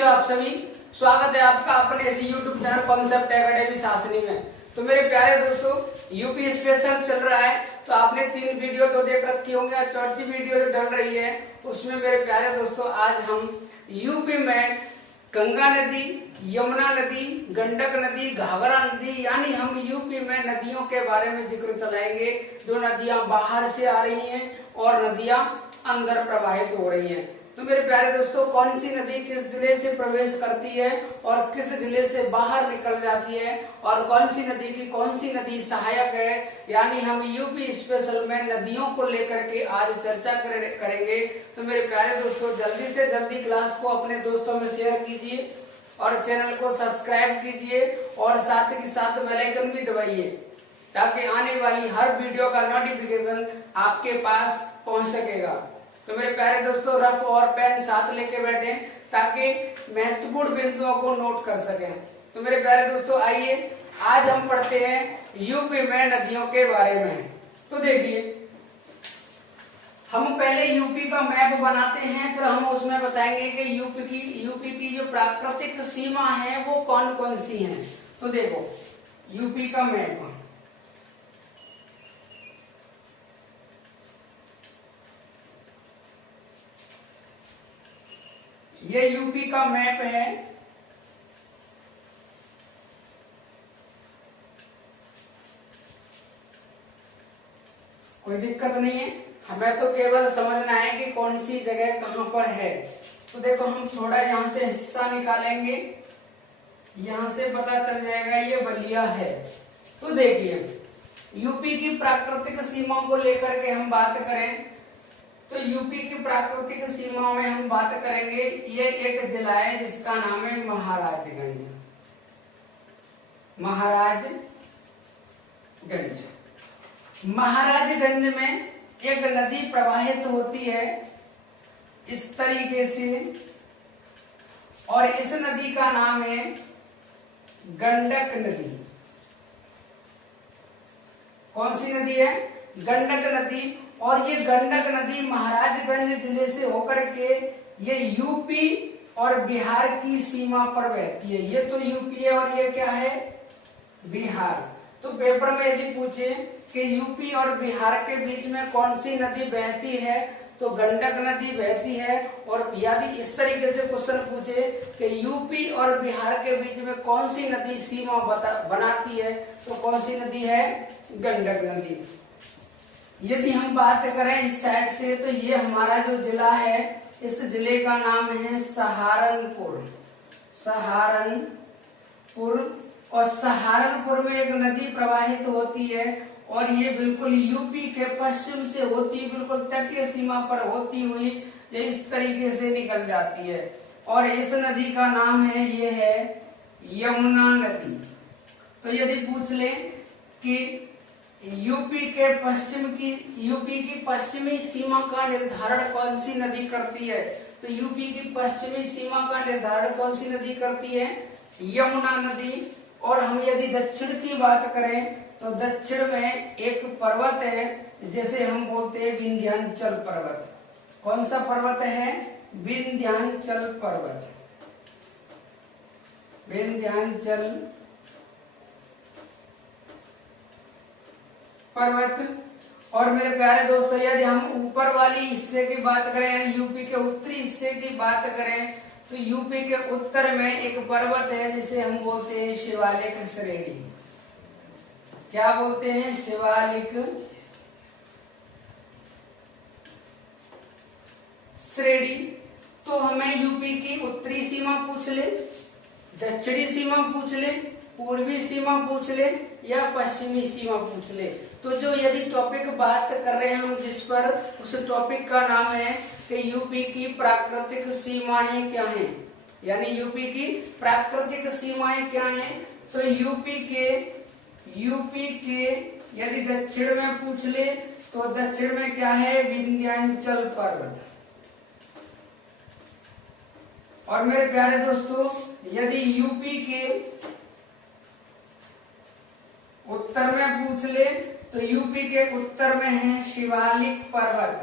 कैसे हो आप सभी। स्वागत है आपका अपने इस YouTube चैनल कॉन्सेप्ट एकेडमी सासनी में। तो मेरे प्यारे दोस्तों, यूपी स्पेशल चल रहा है, तो आपने 3 वीडियो तो देख रखी होंगे और चौथी वीडियो जो डल रही है उसमें मेरे प्यारे दोस्तों आज हम यूपी में गंगा नदी, यमुना नदी, गंडक नदी, घाघरा नदी यानी हम यूपी में नदियों के बारे में जिक्र चलाएंगे। जो नदियां बाहर से आ रही हैं और नदियां अंदर प्रवाहित हो रही हैं। तो मेरे प्यारे दोस्तों, कौन सी नदी किस जिले से प्रवेश करती है और किस जिले से बाहर निकल जाती है और कौन सी नदी की कौन सी नदी सहायक है, यानी हम यूपी स्पेशल में नदियों को लेकर के आज चर्चा करेंगे। तो मेरे प्यारे दोस्तों, जल्दी से जल्दी क्लास को अपने दोस्तों में शेयर कीजिए और चैनल को सब्सक्राइब कीजिए और साथ ही साथ बेल आइकन भी दबाइए ताकि आने वाली हर वीडियो का नोटिफिकेशन आपके पास पहुंच सकेगा। तो मेरे प्यारे दोस्तों, रफ और पेन साथ लेके बैठे ताकि महत्वपूर्ण बिंदुओं को नोट कर सकें। तो मेरे प्यारे दोस्तों, आइए आज हम पढ़ते हैं यूपी में नदियों के बारे में। तो देखिए, हम पहले यूपी का मैप बनाते हैं, फिर हम उसमें बताएंगे कि यूपी की जो प्राकृतिक सीमा है वो कौन कौन सी है। तो देखो, यूपी का मैप, ये यूपी का मैप है। कोई दिक्कत नहीं है, हमें तो केवल समझना है कि कौन सी जगह कहां पर है। तो देखो, हम थोड़ा यहां से हिस्सा निकालेंगे, यहां से पता चल जाएगा ये बलिया है। तो देखिए, यूपी की प्राकृतिक सीमा को लेकर के हम बात करें तो यूपी की प्राकृतिक सीमा में हम बात करेंगे, ये एक जिला है जिसका नाम है महाराजगंज। महाराजगंज में एक नदी प्रवाहित होती है इस तरीके से, और इस नदी का नाम है गंडक नदी। कौन सी नदी है? गंडक नदी। और ये गंडक नदी महाराजगंज जिले से होकर के ये यूपी और बिहार की सीमा पर बहती है। ये तो यूपी है और ये क्या है? बिहार। तो पेपर में यदि पूछे कि यूपी और बिहार के बीच में कौन सी नदी बहती है तो गंडक नदी बहती है। और यदि इस तरीके से क्वेश्चन पूछे कि यूपी और बिहार के बीच में कौन सी नदी सीमा बनाती है तो कौन सी नदी है? गंडक नदी। यदि हम बात करें इस साइड से तो ये हमारा जो जिला है, इस जिले का नाम है सहारनपुर। और सहारनपुर में एक नदी प्रवाहित होती है और ये बिल्कुल यूपी के पश्चिम से होती, बिल्कुल तटीय सीमा पर होती हुई ये इस तरीके से निकल जाती है। और इस नदी का नाम है, ये है यमुना नदी। तो यदि पूछ ले कि यूपी की पश्चिमी सीमा का निर्धारण कौन सी नदी करती है, तो यूपी की पश्चिमी सीमा का निर्धारण कौन सी नदी करती है? यमुना नदी। और हम यदि दक्षिण की बात करें तो दक्षिण में एक पर्वत है, जैसे हम बोलते हैं विंध्याचल पर्वत। कौन सा पर्वत है? विंध्याचल पर्वत। पर्वत। और मेरे प्यारे दोस्तों, यदि हम ऊपर वाली हिस्से की बात करें, यूपी के उत्तरी हिस्से की बात करें तो यूपी के उत्तर में एक पर्वत है जिसे हम बोलते हैं शिवालिक श्रेणी। क्या बोलते हैं? शिवालिक श्रेणी। तो हमें यूपी की उत्तरी सीमा पूछ ले, दक्षिणी सीमा पूछ ले, पूर्वी सीमा पूछ ले या पश्चिमी सीमा पूछ ले, तो जो यदि टॉपिक बात कर रहे हैं हम जिस पर, उस टॉपिक का नाम है कि यूपी की प्राकृतिक सीमाएं क्या हैं। यानी यूपी की प्राकृतिक सीमाएं क्या हैं? तो यूपी के यदि दक्षिण में पूछ ले तो दक्षिण में क्या है? विंध्याचल पर्वत। और मेरे प्यारे दोस्तों, यदि यूपी के उत्तर में पूछ ले तो यूपी के उत्तर में है शिवालिक पर्वत।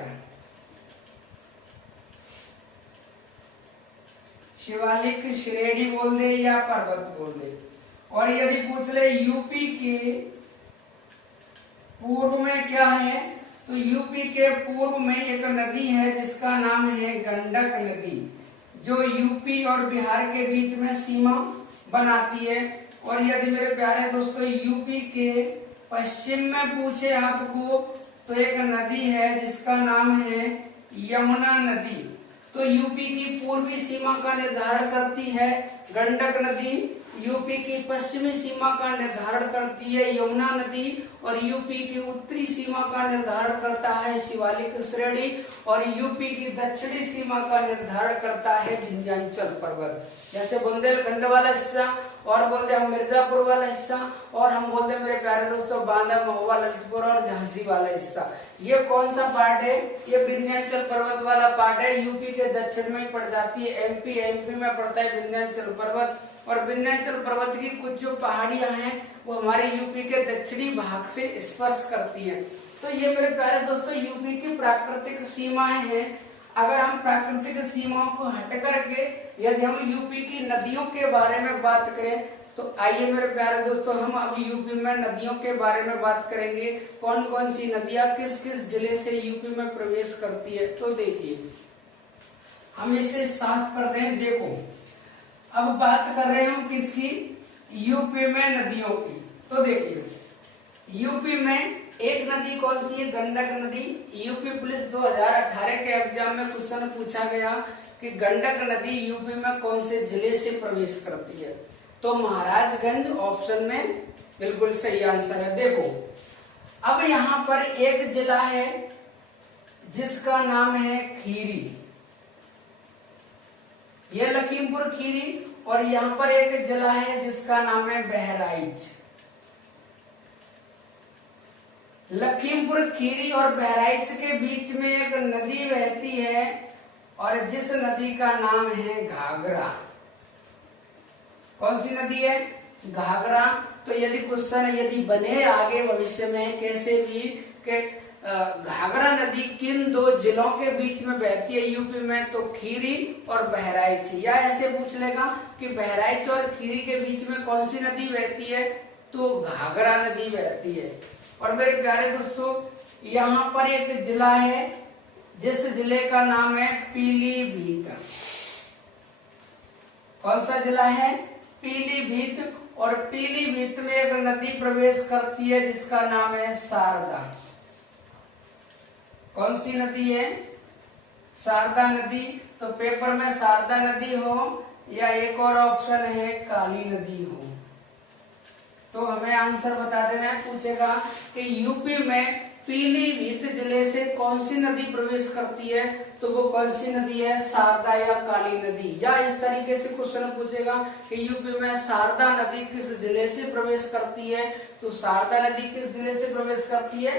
शिवालिक श्रेणी बोल दे या पर्वत बोल दे। और यदि पूछ ले यूपी के पूर्व में क्या है, तो यूपी के पूर्व में एक नदी है जिसका नाम है गंडक नदी, जो यूपी और बिहार के बीच में सीमा बनाती है। और यदि मेरे प्यारे दोस्तों यूपी के पश्चिम में पूछे आपको, तो एक नदी है जिसका नाम है यमुना नदी। तो यूपी की पूर्वी सीमा का निर्धारण करती है गंडक नदी, यूपी की पश्चिमी सीमा का निर्धारण करती है यमुना नदी, और यूपी की उत्तरी सीमा का निर्धारण करता है शिवालिक श्रेणी, और यूपी की दक्षिणी सीमा का निर्धारण करता है विंध्याचल पर्वत। जैसे बुंदेलखंड वाला हिस्सा, और बोलते हम मिर्जापुर वाला हिस्सा, और हम बोलते मेरे प्यारे दोस्तों बांदा, महुआ, ललितपुर और झांसी वाला हिस्सा। ये कौन सा पार्ट है? ये विंध्याचल पर्वत वाला पार्ट है, यूपी के दक्षिण में पड़ जाती है। एमपी में पड़ता है विंध्याचल पर्वत, और विंध्याचल पर्वत की कुछ जो पहाड़ियां हैं वो हमारे यूपी के दक्षिणी भाग से स्पर्श करती हैं। तो ये मेरे प्यारे दोस्तों यूपी की प्राकृतिक सीमाएं हैं। अगर हम प्राकृतिक सीमाओं को हट करके यदि हम यूपी की नदियों के बारे में बात करें, तो आइए मेरे प्यारे दोस्तों हम अब यूपी में नदियों के बारे में बात करेंगे। कौन कौन सी नदियां किस किस जिले से यूपी में प्रवेश करती है। तो देखिए हम इसे साफ कर दें। देखो अब बात कर रहे हैं हम किसकी? यूपी में नदियों की। तो देखिए यूपी में एक नदी कौन सी है? गंडक नदी। यूपी पुलिस 2018 के एग्जाम में क्वेश्चन पूछा गया कि गंडक नदी यूपी में कौन से जिले से प्रवेश करती है, तो महाराजगंज ऑप्शन में बिल्कुल सही आंसर है। देखो अब यहाँ पर एक जिला है जिसका नाम है खीरी, ये लखीमपुर खीरी, और यहाँ पर एक जिला है जिसका नाम है बहराइच। लखीमपुर खीरी और बहराइच के बीच में एक नदी बहती है और जिस नदी का नाम है घाघरा। कौन सी नदी है? घाघरा। तो यदि क्वेश्चन यदि बने आगे भविष्य में कैसे भी कि घाघरा नदी किन दो जिलों के बीच में बहती है यूपी में, तो खीरी और बहराइच, या ऐसे पूछ लेगा कि बहराइच और खीरी के बीच में कौन सी नदी बहती है, तो घाघरा नदी बहती है। और मेरे प्यारे दोस्तों यहाँ पर एक जिला है जिस जिले का नाम है पीलीभीत। कौन सा जिला है? पीलीभीत। और पीलीभीत में एक नदी प्रवेश करती है जिसका नाम है शारदा। कौन सी नदी है? शारदा नदी। तो पेपर में शारदा नदी हो या एक और ऑप्शन है काली नदी हो, तो हमें आंसर बता देना है। पूछेगा कि यूपी में पीलीभीत जिले से कौन सी नदी प्रवेश करती है, तो वो कौन सी नदी है? शारदा या काली नदी। या इस तरीके से क्वेश्चन पूछेगा कि यूपी में शारदा नदी किस जिले से प्रवेश करती है, तो शारदा नदी किस जिले से प्रवेश करती है?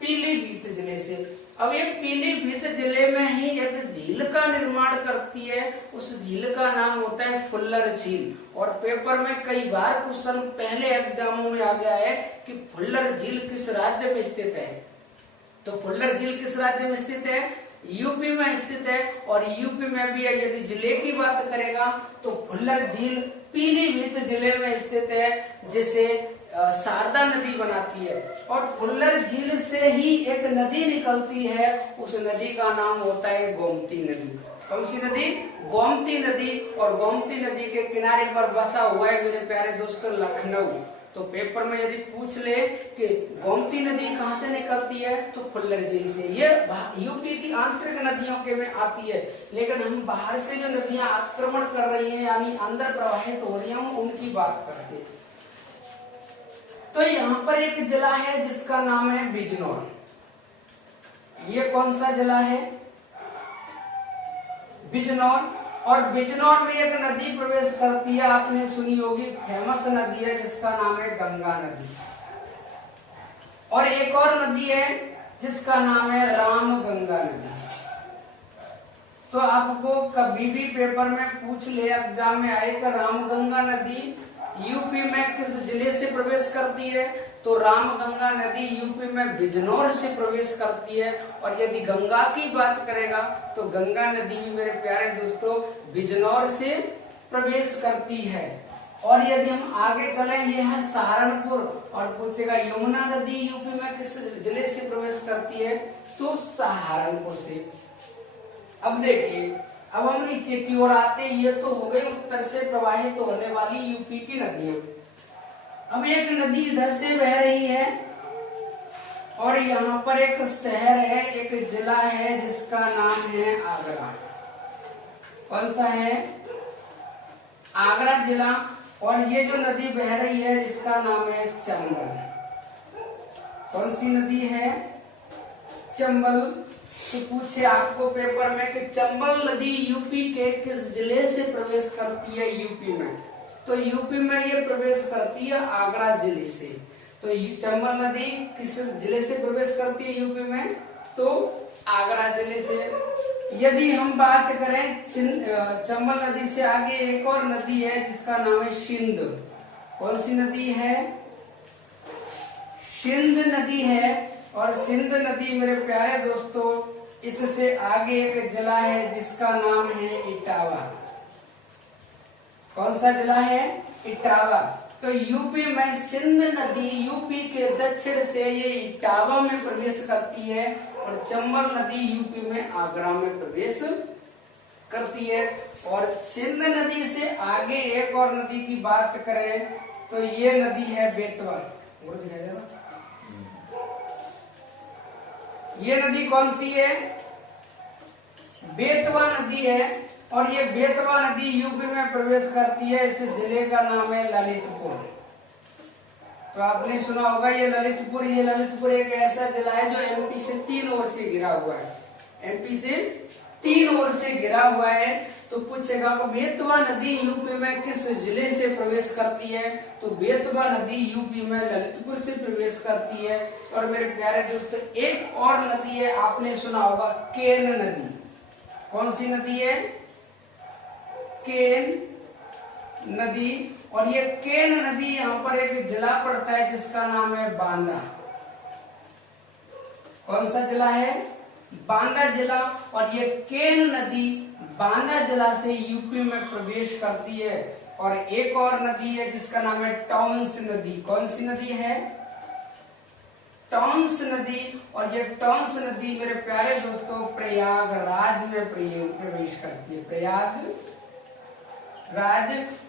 पीलीभीत जिले से। अब ये पीलीभीत जिले में ही एक झील का निर्माण करती है, उस झील का नाम होता है फुल्लर झील। और पेपर में कई बार क्वेश्चन पहले एग्जामों में आ गया है कि फुल्लर झील किस राज्य में स्थित है, तो फुल्लर झील किस राज्य में स्थित है? यूपी में स्थित है। और यूपी में भी यदि जिले की बात करेगा तो फुल्लर झील पीलीभीत जिले में स्थित है, जिसे शारदा नदी बनाती है। और फुल्लर झील से ही एक नदी निकलती है, उस नदी का नाम होता है गोमती नदी। कौन सी नदी? गोमती नदी। और गोमती नदी के किनारे पर बसा हुआ है मेरे प्यारे दोस्तों लखनऊ। तो पेपर में यदि पूछ ले कि गोमती नदी कहाँ से निकलती है, तो फुल्लर झील से। ये यूपी की आंतरिक नदियों के में आती है, लेकिन हम बाहर से जो नदियां आक्रमण कर रही हैं यानी अंदर प्रवाहित हो रही हैं उनकी बात करते हैं। तो यहाँ पर एक जिला है जिसका नाम है बिजनौर। ये कौन सा जिला है? बिजनौर। और बिजनौर में एक नदी प्रवेश करती है, आपने सुनी होगी, फेमस नदी है जिसका नाम है गंगा नदी। और एक और नदी है जिसका नाम है रामगंगा नदी। तो आपको कभी भी पेपर में पूछ ले एग्जाम में आए कि रामगंगा नदी यूपी में किस जिले से प्रवेश करती है, तो रामगंगा नदी यूपी में बिजनौर से प्रवेश करती है। और यदि गंगा की बात करेगा तो गंगा नदी भी मेरे प्यारे दोस्तों बिजनौर से प्रवेश करती है। और यदि हम आगे चले, ये है सहारनपुर, और पूछेगा यमुना नदी यूपी में किस जिले से प्रवेश करती है, तो सहारनपुर से। अब देखिए, अब हम नीचे की ओर आते, ये तो हो गई उत्तर से प्रवाहित होने वाली यूपी की नदियां। अब एक नदी इधर से बह रही है और यहाँ पर एक शहर है, एक जिला है जिसका नाम है आगरा। कौन सा है? आगरा जिला। और ये जो नदी बह रही है इसका नाम है चंबल। कौन सी नदी है? चंबल। तो पूछे आपको पेपर में कि चंबल नदी यूपी के किस जिले से प्रवेश करती है यूपी में, तो यूपी में ये प्रवेश करती है आगरा जिले से। तो चंबल नदी किस जिले से प्रवेश करती है यूपी में, तो आगरा जिले से। यदि हम बात करें चंबल नदी से आगे एक और नदी है जिसका नाम है सिंध। कौन सी नदी है? सिंध नदी है। और सिंध नदी मेरे प्यारे दोस्तों इससे आगे एक जिला है जिसका नाम है इटावा। कौन सा जिला है? इटावा। तो यूपी में सिंध नदी यूपी के दक्षिण से ये इटावा में प्रवेश करती है और चंबल नदी यूपी में आगरा में प्रवेश करती है। और सिंध नदी से आगे एक और नदी की बात करें तो ये नदी है बेतवा। ये नदी कौन सी है? बेतवा नदी है। और ये बेतवा नदी यूपी में प्रवेश करती है। इस जिले का नाम है ललितपुर। तो आपने सुना होगा ये ललितपुर। ये ललितपुर एक ऐसा जिला है जो एमपी से 3 ओर से घिरा हुआ है। एमपी से 3 ओर से घिरा हुआ है। तो पूछेगा बेतवा नदी यूपी में किस जिले से प्रवेश करती है, तो बेतवा नदी यूपी में ललितपुर से प्रवेश करती है। और मेरे प्यारे दोस्तों एक और नदी है, आपने सुना होगा केन नदी। कौन सी नदी है? केन नदी। और ये केन नदी यहाँ पर एक जिला पड़ता है जिसका नाम है बांदा। कौन सा जिला है? बांदा जिला। और ये केन नदी बांदा जिला से यूपी में प्रवेश करती है। और एक और नदी है जिसका नाम है टॉन्स नदी। कौन सी नदी है? टॉन्स नदी। और ये टॉन्स नदी मेरे प्यारे दोस्तों प्रयागराज में प्रवेश करती है। प्रयागराज।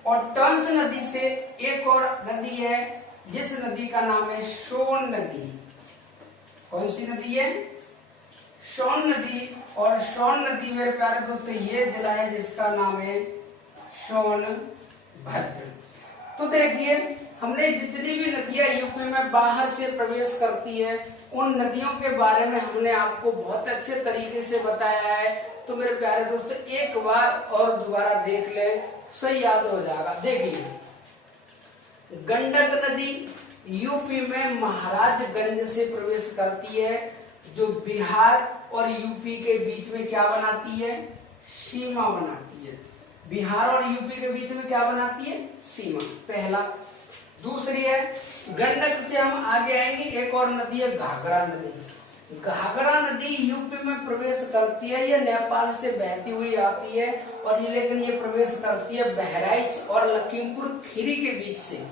और टॉन्स नदी से एक और नदी है जिस नदी का नाम है सोन नदी। कौन सी नदी है? सोन नदी। और सोन नदी मेरे प्यारे दोस्तों ये जिला है जिसका नाम है सोनभद्र। तो देखिए हमने जितनी भी नदियां यूपी में बाहर से प्रवेश करती है उन नदियों के बारे में हमने आपको बहुत अच्छे तरीके से बताया है। तो मेरे प्यारे दोस्तों एक बार और दोबारा देख ले, सही याद हो जाएगा। देखिए गंडक नदी यूपी में महाराजगंज से प्रवेश करती है, जो बिहार और यूपी के बीच में क्या बनाती है? सीमा बनाती है। बिहार और यूपी के बीच में क्या बनाती है? सीमा। पहला। दूसरी है गंडक से हम आगे आएंगे, एक और नदी है घाघरा नदी। घाघरा नदी यूपी में प्रवेश करती है। ये नेपाल से बहती हुई आती है और ये लेकिन ये प्रवेश करती है बहराइच और लखीमपुर खीरी के बीच से।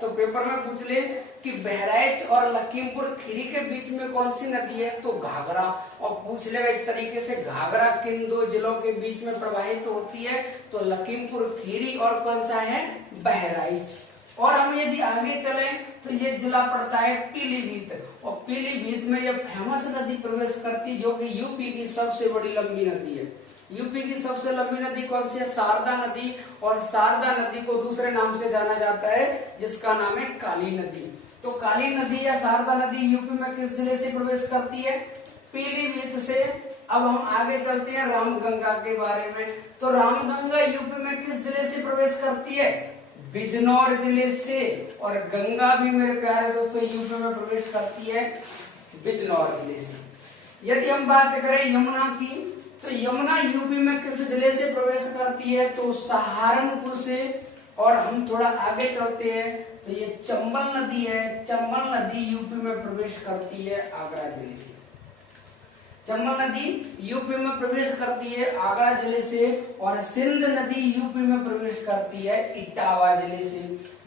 तो पेपर में पूछ ले कि बहराइच और लखीमपुर खीरी के बीच में कौन सी नदी है, तो घाघरा। और पूछ लेगा इस तरीके से घाघरा किन 2 जिलों के बीच में प्रवाहित होती है, तो लखीमपुर खीरी और कौन सा है? बहराइच। और हम यदि आगे चले तो ये जिला पड़ता है पीलीभीत। और पीलीभीत में ये फेमस नदी प्रवेश करती है जो कि यूपी की सबसे बड़ी लंबी नदी है। यूपी की सबसे लंबी नदी कौन सी है? शारदा नदी। और शारदा नदी को दूसरे नाम से जाना जाता है जिसका नाम है काली नदी। तो काली नदी या शारदा नदी यूपी में किस जिले से प्रवेश करती है? पीलीभीत से। अब हम आगे चलते हैं रामगंगा के बारे में। तो रामगंगा यूपी में किस जिले से प्रवेश करती है? बिजनौर जिले से। और गंगा भी मेरे प्यारे दोस्तों यूपी में प्रवेश करती है बिजनौर जिले से। यदि हम बात करें यमुना की, तो यमुना यूपी में किस जिले से प्रवेश करती है? तो सहारनपुर से। और हम थोड़ा आगे चलते हैं तो ये चंबल नदी है। चंबल नदी यूपी में प्रवेश करती है आगरा जिले से। चंबल नदी यूपी में प्रवेश करती है आगरा जिले से, और सिंध नदी यूपी में प्रवेश करती है इटावा जिले से।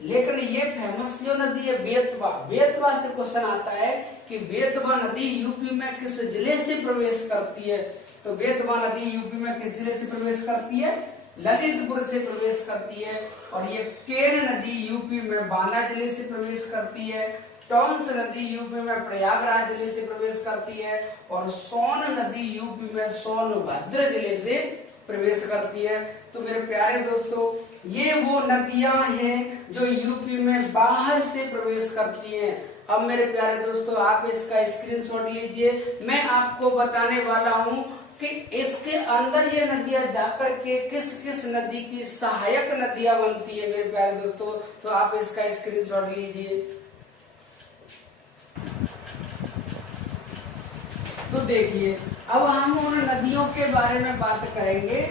लेकिन ये फेमस जो नदी है बेतवा, बेतवा से क्वेश्चन आता है कि बेतवा नदी यूपी में किस जिले से प्रवेश करती है। तो बेतवा नदी यूपी में किस जिले से प्रवेश करती है? ललितपुर से प्रवेश करती है। और ये केन नदी यूपी में बांदा जिले से प्रवेश करती है। टॉन्स नदी यूपी में प्रयागराज जिले से प्रवेश करती है, और सोन नदी यूपी में सोनभद्र जिले से प्रवेश करती है। तो मेरे प्यारे दोस्तों, ये वो नदियां हैं जो यूपी में बाहर से प्रवेश करती हैं। अब मेरे प्यारे दोस्तों, आप इसका स्क्रीनशॉट लीजिए। मैं आपको बताने वाला हूं कि इसके अंदर ये नदियां जाकर के किस किस नदी की सहायक नदियां बनती है मेरे प्यारे दोस्तों। तो आप इसका स्क्रीनशॉट लीजिए। तो देखिए, अब हम उन नदियों के बारे में बात करेंगे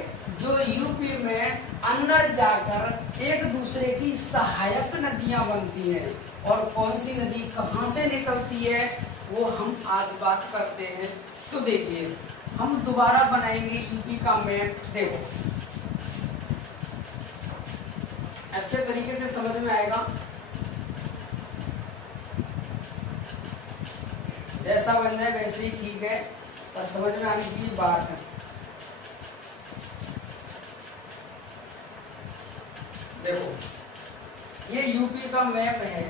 जो यूपी में अंदर जाकर एक दूसरे की सहायक नदियां बनती हैं, और कौन सी नदी कहां से निकलती है वो हम आज बात करते हैं। तो देखिए, हम दोबारा बनाएंगे यूपी का मैप। देखो, अच्छे तरीके से समझ में आएगा। जैसा बन जाए वैसे ही ठीक है, पर समझ में आनी चाहिए बात है। देखो, ये यूपी का मैप है।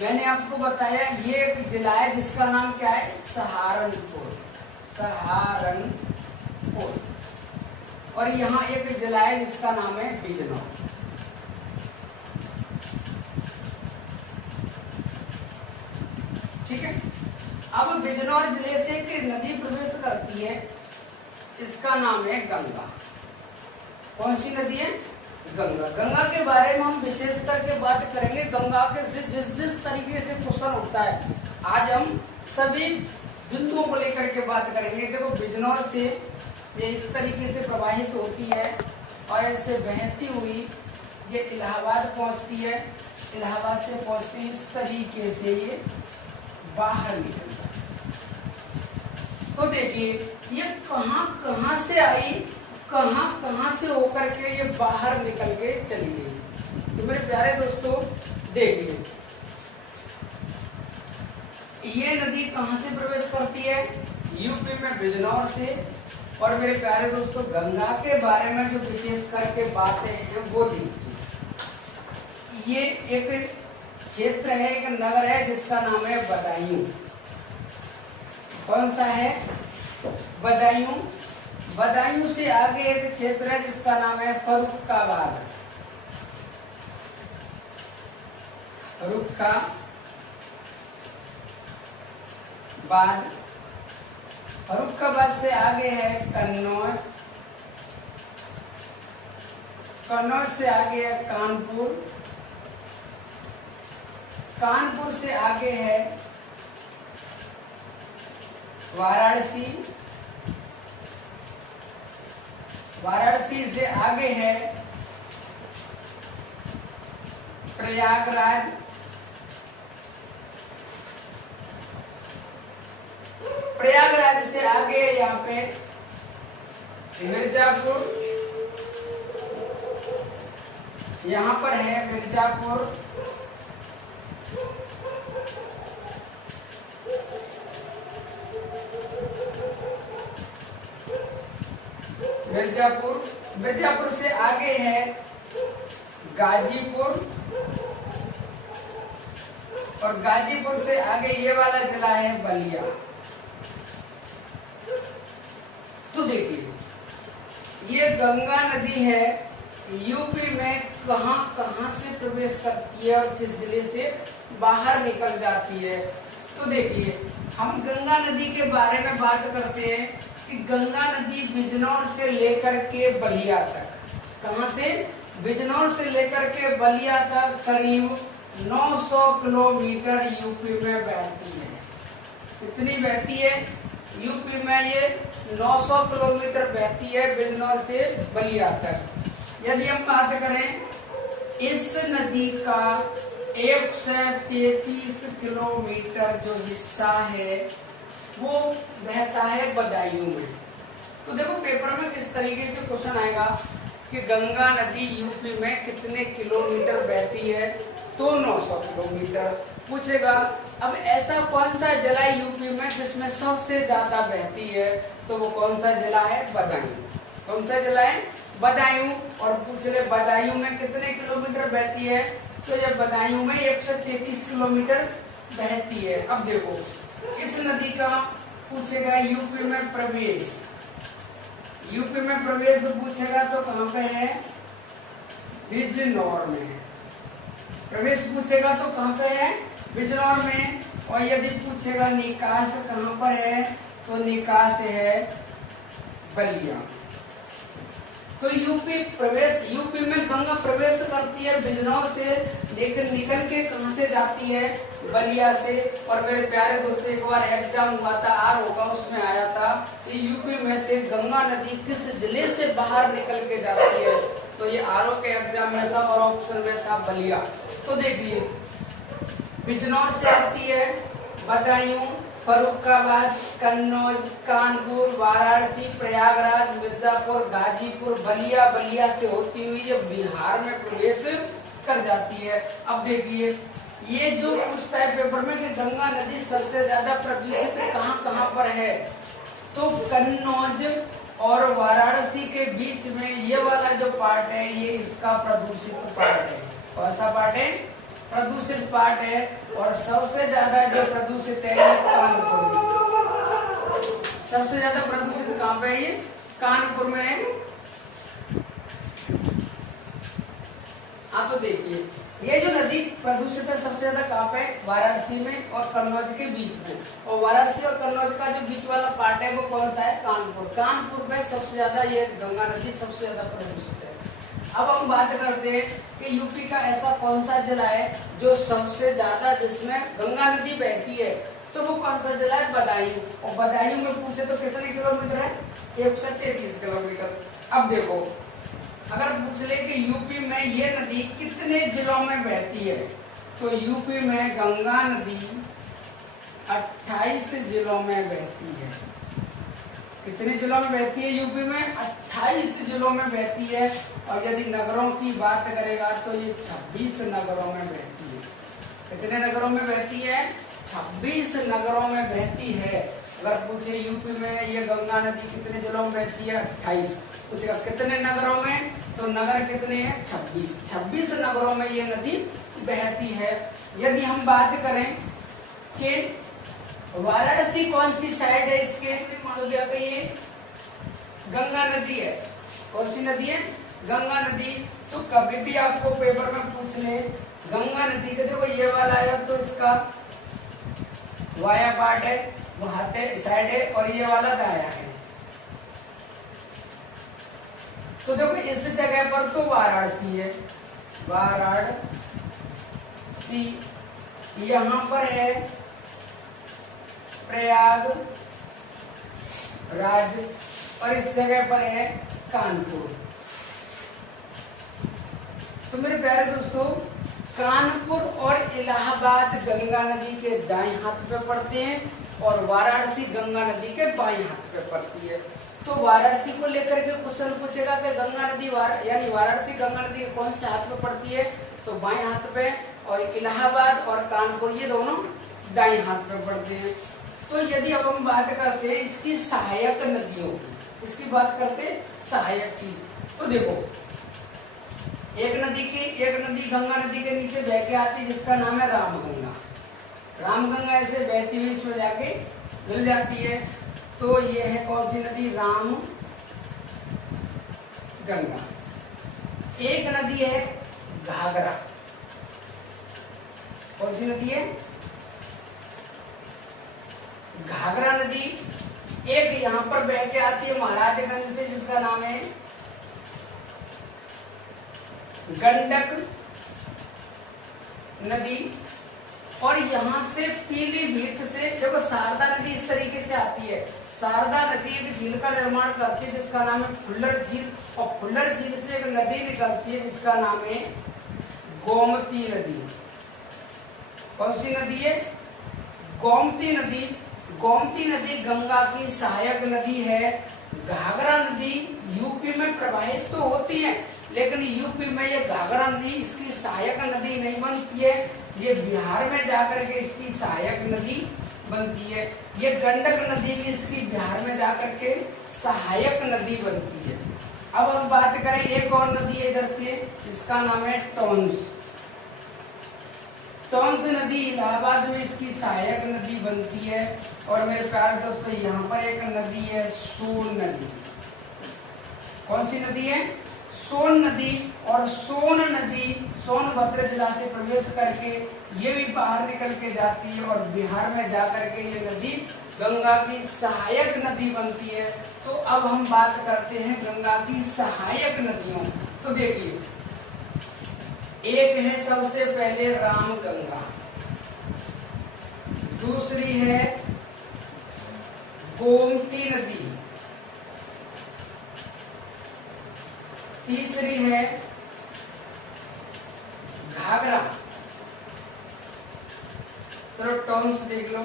मैंने आपको बताया ये एक जिला है जिसका नाम क्या है? सहारनपुर। सहारनपुर। और यहाँ एक जिला है जिसका नाम है बिजनौर। ठीक है। अब बिजनौर जिले से एक नदी प्रवेश करती है, इसका नाम है गंगा। कौन सी नदी है? गंगा। गंगा के बारे में हम विशेष करके बात करेंगे। गंगा के जिस तरीके से क्वेश्चन उठता है, आज हम सभी बिंदुओं को लेकर के बात करेंगे। देखो, बिजनौर से ये इस तरीके से प्रवाहित होती है और ऐसे बहती हुई ये इलाहाबाद पहुंचती है। इलाहाबाद से पहुंचती इस तरीके से ये बाहर निकलता है। तो देखिए, ये कहां से आई, कहां से होकर के ये बाहर निकल के चली गई। तो मेरे प्यारे दोस्तों, देखिए, ये नदी कहां से प्रवेश करती है? यूपी में बिजनौर से। और मेरे प्यारे दोस्तों, गंगा के बारे में जो विशेष करके बातें हैं वो देखिए। ये एक क्षेत्र है, एक नगर है जिसका नाम है बदायूं। कौन सा है? बदायूं। बदायूं से आगे एक क्षेत्र है जिसका नाम है फर्रुखाबाद। फर्रुखाबाद से आगे है कन्नौज। कन्नौज से आगे है कानपुर। कानपुर से आगे है वाराणसी। वाराणसी से आगे है प्रयागराज। प्रयागराज से आगे यहाँ पे मिर्जापुर। यहाँ पर है मिर्जापुर। मिर्जापुर से आगे है गाजीपुर। और गाजीपुर से आगे ये वाला जिला है बलिया। तो देखिए, ये गंगा नदी है, यूपी में कहां से प्रवेश करती है और किस जिले से बाहर निकल जाती है। तो देखिए, हम गंगा नदी के बारे में बात करते हैं कि गंगा नदी बिजनौर से लेकर के बलिया तक, कहां से? बिजनौर से लेकर के बलिया तक करीब 900 किलोमीटर यूपी में बहती है। कितनी बहती है? यूपी में ये 900 किलोमीटर बहती है बिजनौर से बलिया तक। यदि हम बात करें इस नदी का 133 किलोमीटर जो हिस्सा है वो बहता है बदायूं में। तो देखो पेपर में किस तरीके से क्वेश्चन आएगा कि गंगा नदी यूपी में कितने किलोमीटर बहती है, तो 900 किलोमीटर पूछेगा। अब ऐसा कौन सा जिला है यूपी में जिसमें सबसे ज्यादा बहती है, तो वो कौन सा जिला है? बदायूं। कौन सा जिला है? बदायूं। और पूछ ले बदायूं में कितने किलोमीटर बहती है, तो ये बदायूं में 133 किलोमीटर बहती है। अब देखो इस नदी का पूछेगा यूपी में प्रवेश, यूपी में प्रवेश पूछेगा तो कहाँ पे है? बिजनौर में है। प्रवेश पूछेगा तो कहाँ पे है? बिजनौर में। और यदि पूछेगा निकास कहाँ पर है, तो निकास है बलिया। तो यूपी में गंगा प्रवेश करती है बिजनौर से, लेकिन निकल के कहां से जाती है? बलिया से। और मेरे प्यारे दोस्तों एक बार एग्जाम हुआ था, आर होगा, उसमें आया था कि यूपी में से गंगा नदी किस जिले से बाहर निकल के जाती है, तो ये आर के एग्जाम में था और ऑप्शन में था बलिया। तो देखिए बिजनौर से आती है बदायूं, फर्रुखाबाद, कन्नौज, कानपुर, वाराणसी, प्रयागराज, मिर्जापुर, गाजीपुर, बलिया से होती हुई ये बिहार में प्रवेश कर जाती है। अब देखिए ये जो पूछता है पेपर में कि गंगा नदी सबसे ज्यादा प्रदूषित कहाँ पर है, तो कन्नौज और वाराणसी के बीच में ये वाला जो पार्ट है ये इसका प्रदूषित पार्ट है। कौन सा पार्ट है? प्रदूषित पार्ट है। और सबसे ज्यादा जो प्रदूषित है ये कानपुर में। सबसे ज्यादा प्रदूषित कहाँ पे है? ये कानपुर में है। हाँ तो देखिए ये जो नदी प्रदूषित है सबसे ज्यादा कहाँ पे? वाराणसी में और कन्नौज के बीच में। और वाराणसी और कन्नौज का जो बीच वाला पार्ट है वो कौन सा है? कानपुर। कानपुर में सबसे ज्यादा ये गंगा नदी सबसे ज्यादा प्रदूषित है। अब हम बात करते हैं कि यूपी का ऐसा कौन सा जिला है जो सबसे ज्यादा जिसमें गंगा नदी बहती है, तो वो कौन सा जिला है? बदायूं। और बदायूं में पूछे तो कितने किलोमीटर है? 133 किलोमीटर। अब देखो अगर पूछ ले कि यूपी में ये नदी कितने जिलों में बहती है, तो यूपी में गंगा नदी 28 जिलों में बहती है। कितने जिलों में बहती है? यूपी में 28 जिलों में बहती है। और यदि नगरों की बात करेगा तो ये 26 नगरों में बहती है। कितने नगरों में बहती है? 26 नगरों में बहती है। अगर पूछे यूपी में ये गंगा नदी कितने जिलों में बहती है? 28। पूछेगा कितने नगरों में, तो नगर कितने हैं? 26। 26 नगरों में ये नदी बहती है। यदि हम बात करें कि वाराणसी कौन सी साइड है इसके, मान लिया कि ये गंगा नदी है। कौन सी नदी है? गंगा नदी। तो कभी भी आपको पेपर में पूछ ले गंगा नदी के, देखो ये वाला है तो इसका वाया पार्ट है, वो हाथे साइड है, और ये वाला दाया है। तो देखो इस जगह पर तो वाराणसी है, वाराणसी। यहाँ पर है प्रयाग राज, और इस जगह पर है कानपुर। तो मेरे प्यारे दोस्तों कानपुर और इलाहाबाद गंगा नदी के दाएं हाथ पे पड़ते हैं और वाराणसी गंगा नदी के बाएं हाथ पे पड़ती है। तो वाराणसी को लेकर के क्वेश्चन पूछेगा कि गंगा नदी यानी वाराणसी गंगा नदी के कौन से हाथ पे पड़ती है, तो बाएं हाथ पे, और इलाहाबाद और कानपुर ये दोनों दाएं हाथ पे पड़ते हैं। तो यदि अब हम बात करते हैं इसकी सहायक नदियों की, इसकी बात करते हैं सहायक की, तो देखो एक नदी गंगा नदी के नीचे बह के आती है जिसका नाम है रामगंगा। रामगंगा ऐसे बहती हुई इसमें जाके मिल जाती है। तो ये है कौन सी नदी? राम गंगा। एक नदी है घाघरा। कौन सी नदी है? घाघरा नदी। एक यहाँ पर बह के आती है महाराजगंज से जिसका नाम है गंडक नदी। और यहाँ से पीलीभीत से देखो शारदा नदी इस तरीके से आती है। शारदा नदी एक झील का निर्माण करती है जिसका नाम है फुल्लर झील, और फुल्लर झील से एक नदी निकलती है जिसका नाम है गोमती नदी। कौन सी नदी है? गोमती नदी। गोमती नदी गंगा की सहायक नदी है। घाघरा नदी यूपी में प्रवाहित तो होती है, लेकिन यूपी में ये घाघरा नदी इसकी सहायक नदी नहीं बनती है, ये बिहार में जाकर के इसकी सहायक नदी बनती है। ये गंडक नदी भी इसकी बिहार में जाकर के सहायक नदी बनती है। अब हम बात करें एक और नदी है इधर से, इसका नाम है टोंस। टोंस नदी इलाहाबाद में इसकी सहायक नदी बनती है। और मेरे प्यारे दोस्तों यहाँ पर एक नदी है सोन नदी। कौन सी नदी है? सोन नदी। और सोन नदी सोनभद्र जिला से प्रवेश करके ये भी बाहर निकल के जाती है और बिहार में जाकर के ये नदी गंगा की सहायक नदी बनती है। तो अब हम बात करते हैं गंगा की सहायक नदियों। तो देखिए, एक है सबसे पहले रामगंगा, दूसरी है गोमती नदी, तीसरी है घाघरा। चलो टर्म्स देख लो।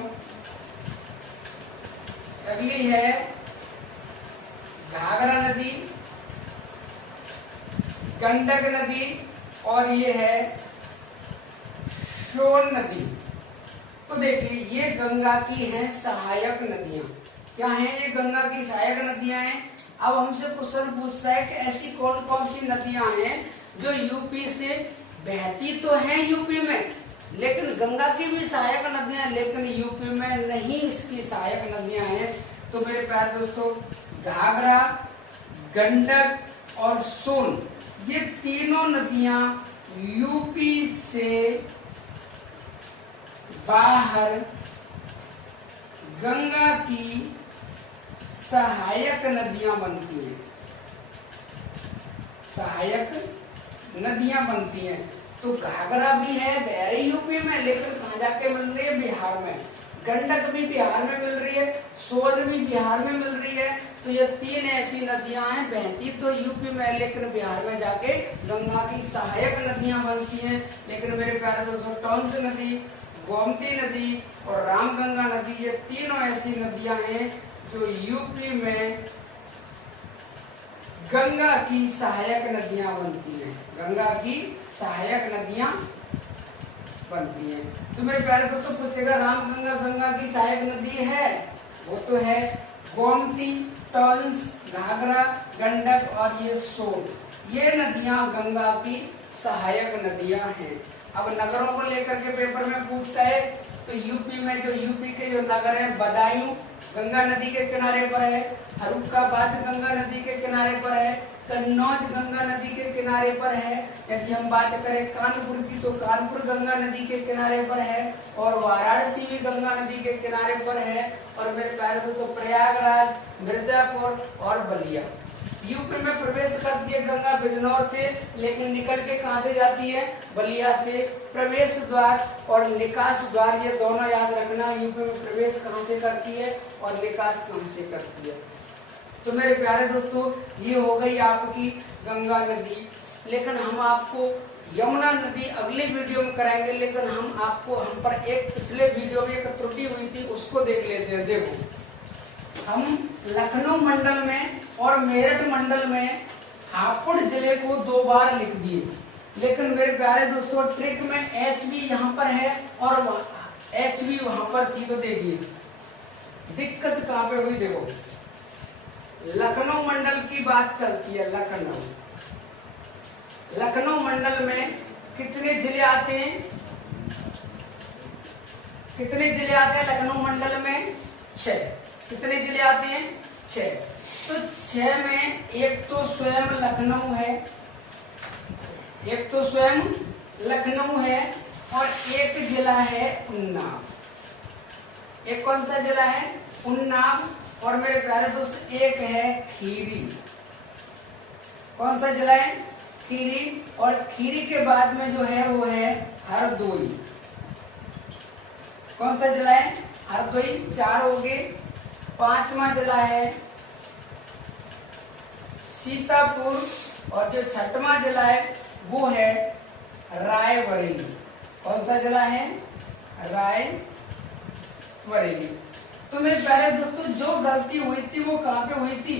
अगली है घाघरा नदी, गंडक नदी, और ये है सोन नदी। तो देखिए, ये गंगा की हैं सहायक नदियां। क्या हैं ये? गंगा की सहायक नदियां हैं। अब हमसे क्वेश्चन पूछता है कि ऐसी कौन कौन सी नदियां हैं जो यूपी से बहती तो हैं यूपी में, लेकिन गंगा की भी सहायक नदियां, लेकिन यूपी में नहीं इसकी सहायक नदियां हैं। तो मेरे प्यारे दोस्तों, घाघरा, गंडक और सोन, ये तीनों नदियां यूपी से बाहर गंगा की सहायक नदियां बनती हैं। सहायक नदियां बनती हैं। तो घाघरा भी है बहरी यूपी में, लेकिन कहाँ जाके मिल रही है? बिहार में। गंडक भी बिहार में मिल रही है, सोन भी बिहार में मिल रही है। तो ये तीन ऐसी नदियां हैं, बहती तो यूपी में लेकिन बिहार में जाके गंगा की सहायक नदियां बनती हैं। लेकिन मेरे प्यारे दोस्तों, टोंस नदी, गोमती नदी और रामगंगा नदी, ये तीनों ऐसी नदियां हैं जो यूपी में गंगा की सहायक नदियां बनती हैं। गंगा की सहायक नदियां बनती हैं। तो मेरे प्यारे दोस्तों, पूछेगा रामगंगा गंगा की सहायक नदी है? वो तो है। गोमती, टोंस, घाघरा, गंडक और ये सोन, ये नदियां गंगा की सहायक नदियां हैं। अब नगरों को लेकर के पेपर में पूछता है, तो यूपी में जो यूपी के जो नगर हैं, बदायूं गंगा नदी के किनारे पर है, फर्रुखाबाद गंगा नदी के किनारे पर है, कन्नौज गंगा नदी के किनारे पर है। यदि हम बात करें कानपुर की, तो कानपुर गंगा नदी के किनारे पर है, और वाराणसी भी गंगा नदी के किनारे पर है। और मेरे प्यारे दोस्तों, प्रयागराज, मिर्जापुर और बलिया यूपी में प्रवेश करती है गंगा बिजनौर से, लेकिन निकल के कहाँ से जाती है? बलिया से। प्रवेश द्वार और निकास द्वार, ये दोनों याद रखना। यूपी में प्रवेश कहाँ से करती है और निकास कहाँ से करती है। तो मेरे प्यारे दोस्तों, ये हो गई आपकी गंगा नदी। लेकिन हम आपको यमुना नदी अगले वीडियो में कराएंगे, लेकिन हम पर एक पिछले वीडियो में एक त्रुटि हुई थी, उसको देख लेते हैं। देखो, हम लखनऊ मंडल में और मेरठ मंडल में हापुड़ जिले को 2 बार लिख दिए, लेकिन मेरे प्यारे दोस्तों, ट्रिक में HB यहाँ पर है और HB वहां पर थी। तो देखिए दिक्कत कहाँ पे हुई। देखो, लखनऊ मंडल की बात चलती है। लखनऊ मंडल में कितने जिले आते हैं? कितने जिले आते हैं लखनऊ मंडल में? 6। कितने जिले आते हैं? 6। तो 6 में एक तो स्वयं लखनऊ है, एक तो स्वयं लखनऊ है, और एक जिला है उन्नाव। एक कौन सा जिला है? उन्नाव। और मेरे प्यारे दोस्त, एक है खीरी। कौन सा जिला है? खीरी। और खीरी के बाद में जो है वो है हरदोई। कौन सा जिला है? हरदोई। 4 हो गए। 5वां जिला है सीतापुर, और जो 6वां जिला है वो है रायबरेली। कौन सा जिला है? रायबरेली। तो मेरे प्यारे दोस्तों, जो गलती हुई थी वो कहाँ पे हुई थी?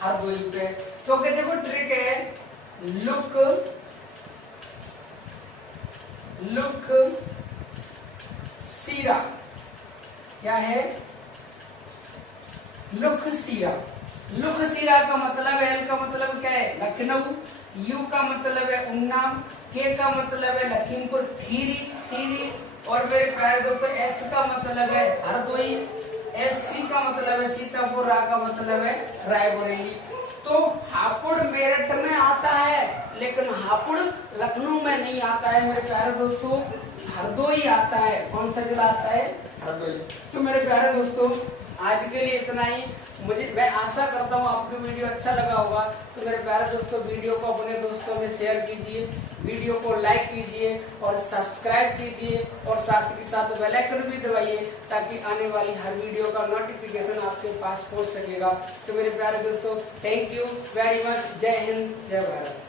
हरदोई पे। तो क्या देखो ट्रिक है, लुक सीरा। क्या है? लुक सीरा। लुक सीरा का मतलब है, एल का मतलब क्या है? लखनऊ। यू का मतलब है उन्नाव। के का मतलब है लखीमपुर खीरी। और मेरे प्यारे दोस्तों, एस का मतलब है हरदोई। एस सी का मतलब है सीतापुर। रा का मतलब है रायबरेली। तो हापुड़ मेरठ में आता है, लेकिन हापुड़ लखनऊ में नहीं आता है मेरे प्यारे दोस्तों, हरदोई आता है। कौन सा जिला आता है? हरदोई। तो मेरे प्यारे दोस्तों, आज के लिए इतना ही। मैं आशा करता हूँ आपको वीडियो अच्छा लगा होगा। तो मेरे प्यारे दोस्तों, वीडियो को अपने दोस्तों में शेयर कीजिए, वीडियो को लाइक कीजिए और सब्सक्राइब कीजिए, और साथ के साथ बेल आइकन भी दबाइए, ताकि आने वाली हर वीडियो का नोटिफिकेशन आपके पास पहुंच सकेगा। तो मेरे प्यारे दोस्तों, थैंक यू वेरी मच। जय हिंद, जय भारत।